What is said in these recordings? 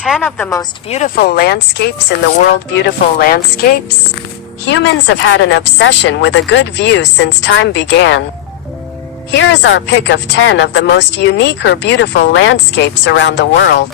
10 of the most beautiful landscapes in the world. Beautiful landscapes? Humans have had an obsession with a good view since time began. Here is our pick of 10 of the most unique or beautiful landscapes around the world.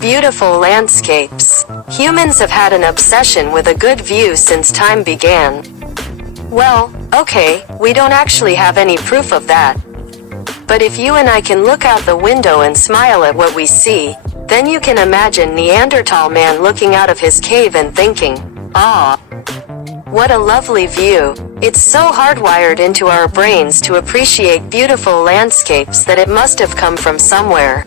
Beautiful landscapes. Humans have had an obsession with a good view since time began. Well, okay, we don't actually have any proof of that. But if you and I can look out the window and smile at what we see, then you can imagine Neanderthal man looking out of his cave and thinking, "Ah, what a lovely view." It's so hardwired into our brains to appreciate beautiful landscapes that it must have come from somewhere.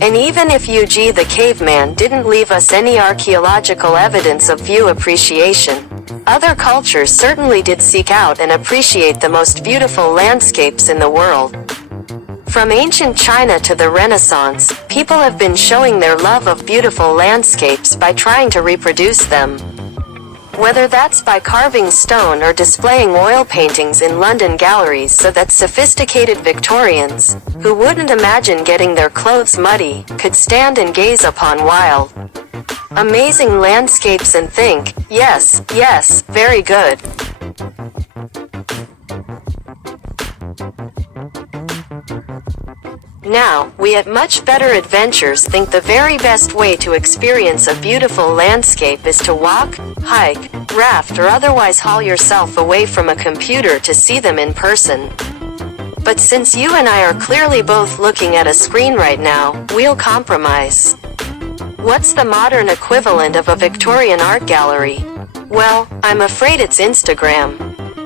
And even if Yuji the caveman didn't leave us any archaeological evidence of view appreciation, other cultures certainly did seek out and appreciate the most beautiful landscapes in the world. From ancient China to the Renaissance, people have been showing their love of beautiful landscapes by trying to reproduce them. Whether that's by carving stone or displaying oil paintings in London galleries so that sophisticated Victorians, who wouldn't imagine getting their clothes muddy, could stand and gaze upon wild, amazing landscapes and think, yes, yes, very good. Now, we at Much Better Adventures think the very best way to experience a beautiful landscape is to walk, hike, raft or otherwise haul yourself away from a computer to see them in person. But since you and I are clearly both looking at a screen right now, we'll compromise. What's the modern equivalent of a Victorian art gallery? Well, I'm afraid it's Instagram.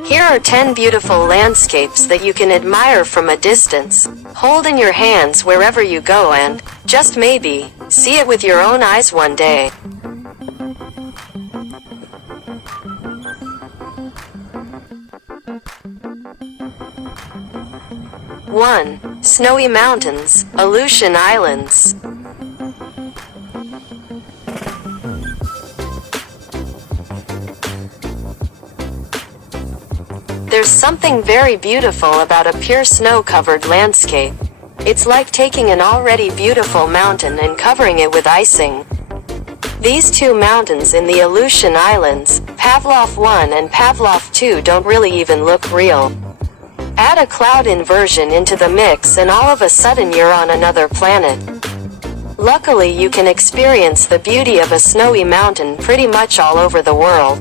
Here are 10 beautiful landscapes that you can admire from a distance, hold in your hands wherever you go and, just maybe, see it with your own eyes one day. One, Snowy Mountains, Aleutian Islands. There's something very beautiful about a pure snow-covered landscape. It's like taking an already beautiful mountain and covering it with icing. These two mountains in the Aleutian Islands, Pavlov 1 and Pavlov 2, don't really even look real. Add a cloud inversion into the mix and all of a sudden you're on another planet. Luckily you can experience the beauty of a snowy mountain pretty much all over the world.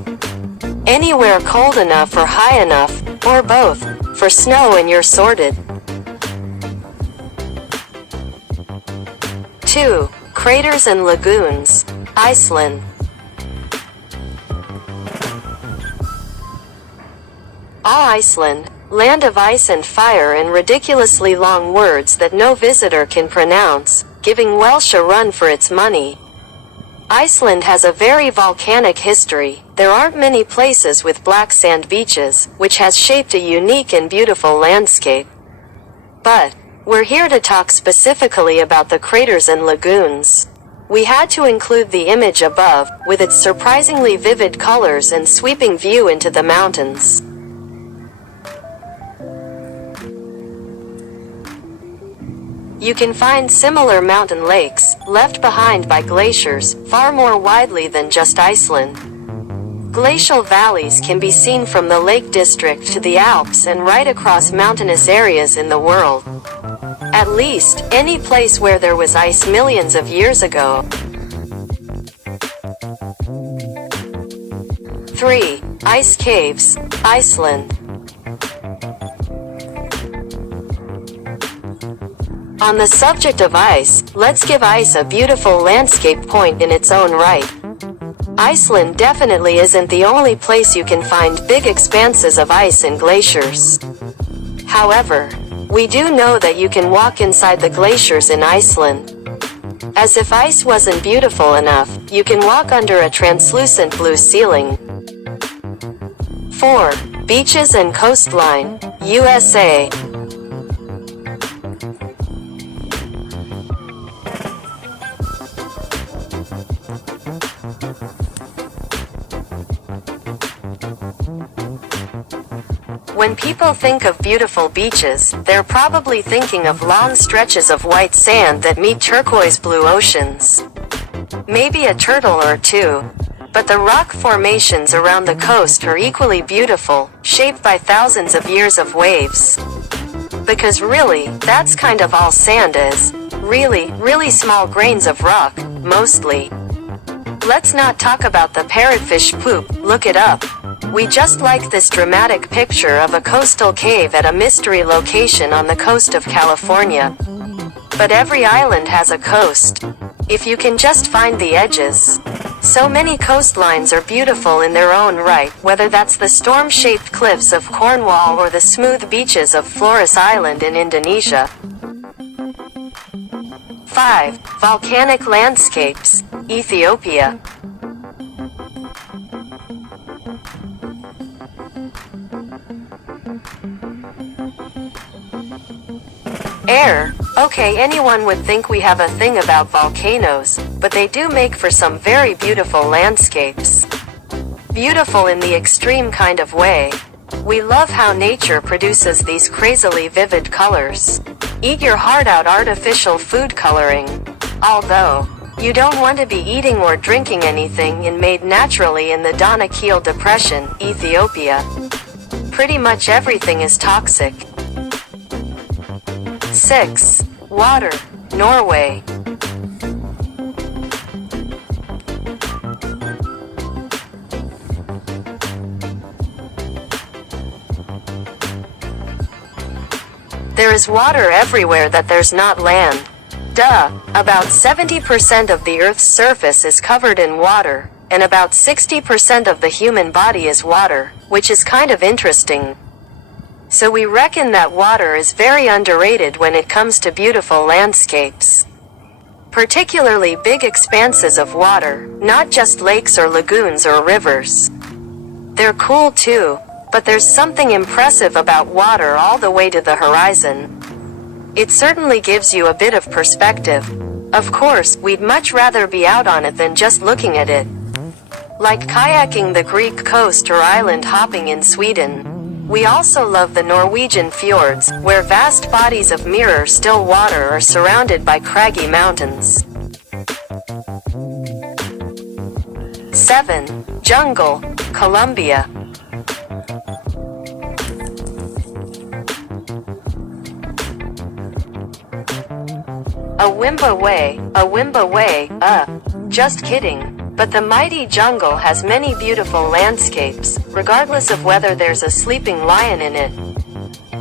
Anywhere cold enough or high enough, or both, for snow and you're sorted. 2. Craters and Lagoons, Iceland. Iceland, land of ice and fire and ridiculously long words that no visitor can pronounce, giving Welsh a run for its money. Iceland has a very volcanic history. There aren't many places with black sand beaches, which has shaped a unique and beautiful landscape. But we're here to talk specifically about the craters and lagoons. We had to include the image above, with its surprisingly vivid colors and sweeping view into the mountains. You can find similar mountain lakes, left behind by glaciers, far more widely than just Iceland. Glacial valleys can be seen from the Lake District to the Alps and right across mountainous areas in the world. At least, any place where there was ice millions of years ago. 3. Ice caves, Iceland. On the subject of ice, let's give ice a beautiful landscape point in its own right. Iceland definitely isn't the only place you can find big expanses of ice and glaciers. However, we do know that you can walk inside the glaciers in Iceland. As if ice wasn't beautiful enough, you can walk under a translucent blue ceiling. 4. Beaches and coastline, USA. When people think of beautiful beaches, they're probably thinking of long stretches of white sand that meet turquoise blue oceans. Maybe a turtle or two. But the rock formations around the coast are equally beautiful, shaped by thousands of years of waves. Because really, that's kind of all sand is. Really, really small grains of rock, mostly. Let's not talk about the parrotfish poop, look it up. We just like this dramatic picture of a coastal cave at a mystery location on the coast of California. But every island has a coast. If you can just find the edges. So many coastlines are beautiful in their own right, whether that's the storm-shaped cliffs of Cornwall or the smooth beaches of Flores Island in Indonesia. 5. Volcanic landscapes, Ethiopia. Air. Okay, anyone would think we have a thing about volcanoes, but they do make for some very beautiful landscapes. Beautiful in the extreme kind of way. We love how nature produces these crazily vivid colors. Eat your heart out artificial food coloring. Although, you don't want to be eating or drinking anything made naturally in the Danakil Depression, Ethiopia. Pretty much everything is toxic. 6. Water, Norway. There is water everywhere that there's not land. Duh, about 70% of the Earth's surface is covered in water, and about 60% of the human body is water, which is kind of interesting. So we reckon that water is very underrated when it comes to beautiful landscapes. Particularly big expanses of water, not just lakes or lagoons or rivers. They're cool too, but there's something impressive about water all the way to the horizon. It certainly gives you a bit of perspective. Of course, we'd much rather be out on it than just looking at it. Like kayaking the Greek coast or island hopping in Sweden. We also love the Norwegian fjords, where vast bodies of mirror still water are surrounded by craggy mountains. 7. Jungle, Colombia. A Wimba way, just kidding. But the mighty jungle has many beautiful landscapes, regardless of whether there's a sleeping lion in it.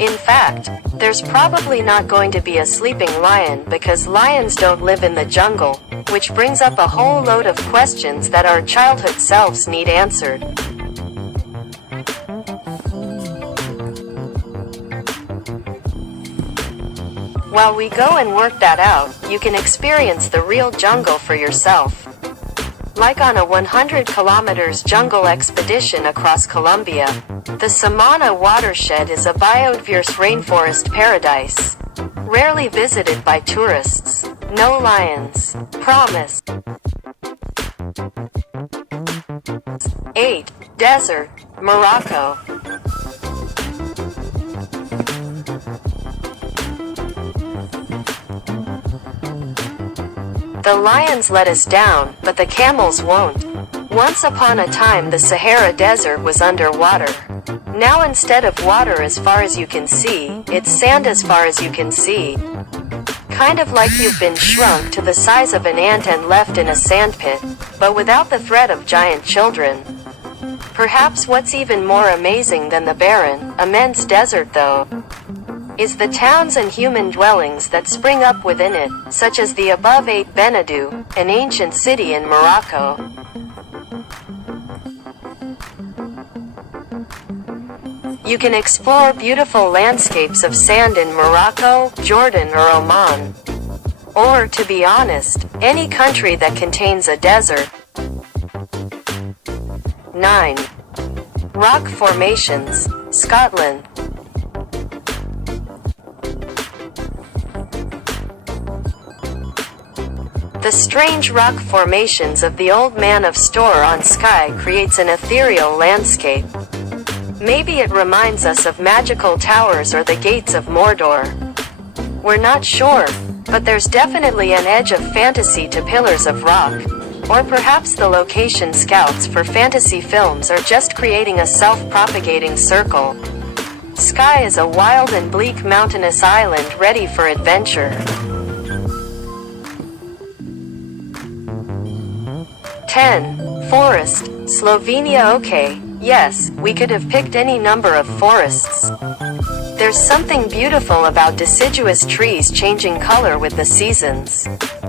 In fact, there's probably not going to be a sleeping lion because lions don't live in the jungle, which brings up a whole load of questions that our childhood selves need answered. While we go and work that out, you can experience the real jungle for yourself. Like on a 100 kilometers jungle expedition across Colombia. The Samana watershed is a biodiverse rainforest paradise. Rarely visited by tourists. No lions. Promise. 8. Desert, Morocco. The lions let us down, but the camels won't. Once upon a time the Sahara Desert was underwater. Now instead of water as far as you can see, it's sand as far as you can see. Kind of like you've been shrunk to the size of an ant and left in a sandpit, but without the threat of giant children. Perhaps what's even more amazing than the barren, immense desert though, is the towns and human dwellings that spring up within it, such as the above 8 Benadou, an ancient city in Morocco. You can explore beautiful landscapes of sand in Morocco, Jordan or Oman. Or, to be honest, any country that contains a desert. 9. Rock formations, Scotland. The strange rock formations of the Old Man of Storr on Skye creates an ethereal landscape. Maybe it reminds us of magical towers or the gates of Mordor. We're not sure, but there's definitely an edge of fantasy to Pillars of Rock. Or perhaps the location scouts for fantasy films are just creating a self-propagating circle. Sky is a wild and bleak mountainous island ready for adventure. 10. Forest, Slovenia. Okay, yes, we could have picked any number of forests. There's something beautiful about deciduous trees changing color with the seasons.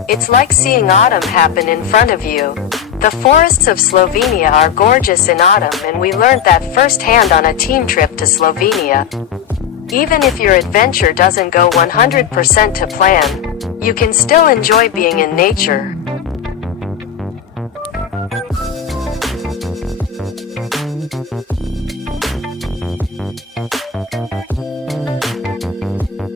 It's like seeing autumn happen in front of you. The forests of Slovenia are gorgeous in autumn, and we learned that firsthand on a team trip to Slovenia. Even if your adventure doesn't go 100% to plan, you can still enjoy being in nature.